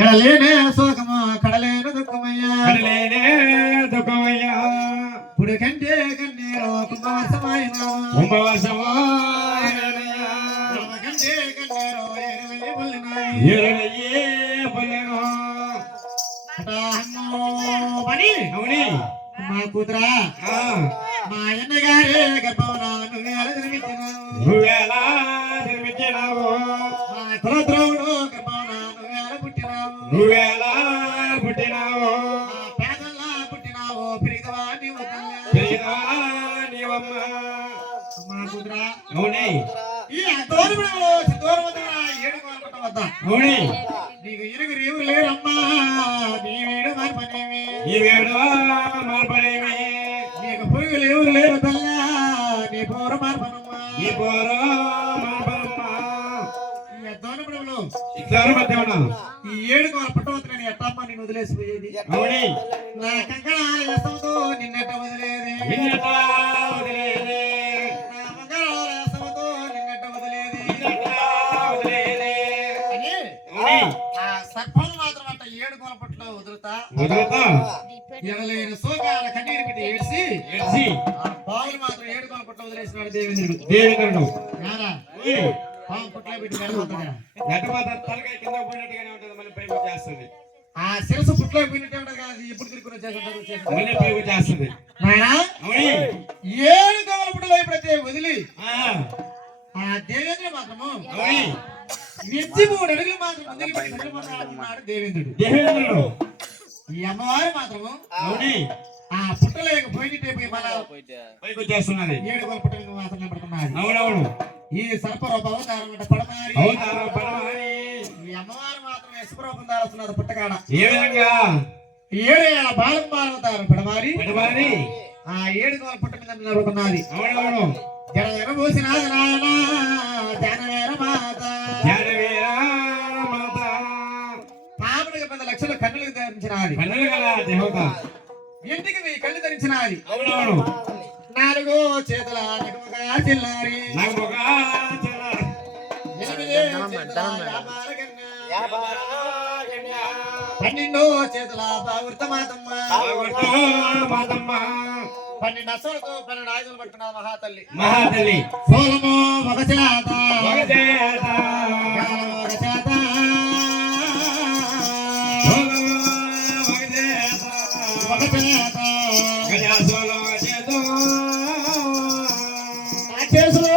ఎడలేనే సుఖము కడలేని దుఃఖమయ్యా ఇప్పుడు కంటే కన్నీరు కుంభవాసమైన కంటే కన్నీరు పని మా కూతురా మా అన్నగారే గర్భంలో నువ్వేలా జన్మించినావు మా కులద్రోవుడు గర్భంలో నువ్వేలా పుట్టినావు పేదల్లా పుట్టినావు పెరిగిదవా నీవమ్మ మా కూతురా ఈ దూరంలో దూరం ఏడు వద్ద నీకు ఇరుగురు ఎవరు లేరమ్మా నీవేడు మార్పనేమి నీకు పురుగులు ఎవరు లేరు తల్లా నీ పోర మార్పనమ్మా ఈ ఏడుకు పట్టవద్దు నేను ఎట్టమ్మా నేను వదిలేసిపోయేది నా కంకణాల వేసంతో నిన్నెట్ట వదిలేది సర్పం మాత్రం అంట ఏడు కొలపట్లో వదులుతా ఎనలేని సోకాల కన్నీరు పెట్టి ఏడ్చి బావులు మాత్రం ఏడు కొలపట్లో వదిలేసినాడు దేవేంద్రుడు పాము పుట్లో పెట్టి ఆ శిరస్సు పుట్లో పోయినట్టే ఉంటది కదా ఎప్పుడు తిరుగుని చేస్తుంది ఏడు కొలపట్లో ఎప్పుడైతే వదిలి ఆ దేవేంద్రుడు మాత్రము నెత్తి 3 అడుగులు మాత్రం దేవేంద్రుడు ఈ అమ్మవారు మాత్రము ఆ పుట్టలేక పోయినట్టే పోయి పైకి వచ్చేస్తున్నది ఏడు పుట్టలు మాత్రం పడుతున్నది ఈ సర్పరూప అవతారం పడమారి ఈ అమ్మవారు మాత్రం యశరూపం దారుస్తున్నది పుట్టకాడ ఏ విధంగా 7 బాలం అవతారం పడమారి ఆ 7 పుట్ట మీద నిలబడుతున్నది జన పోసిన పాముడికి 10 లక్షల కన్నులకు ధరించినది ఇంటికి 1000 కళ్ళు ధరించినది 4 చేతుల చిల్లారి 12 చేతుల వృత్తమాతమ్మ 12 అసలతో 12 ఆయుధాలు పట్టుకున్న మహాతల్లి సోలము ఒక చేత రాక్షసులు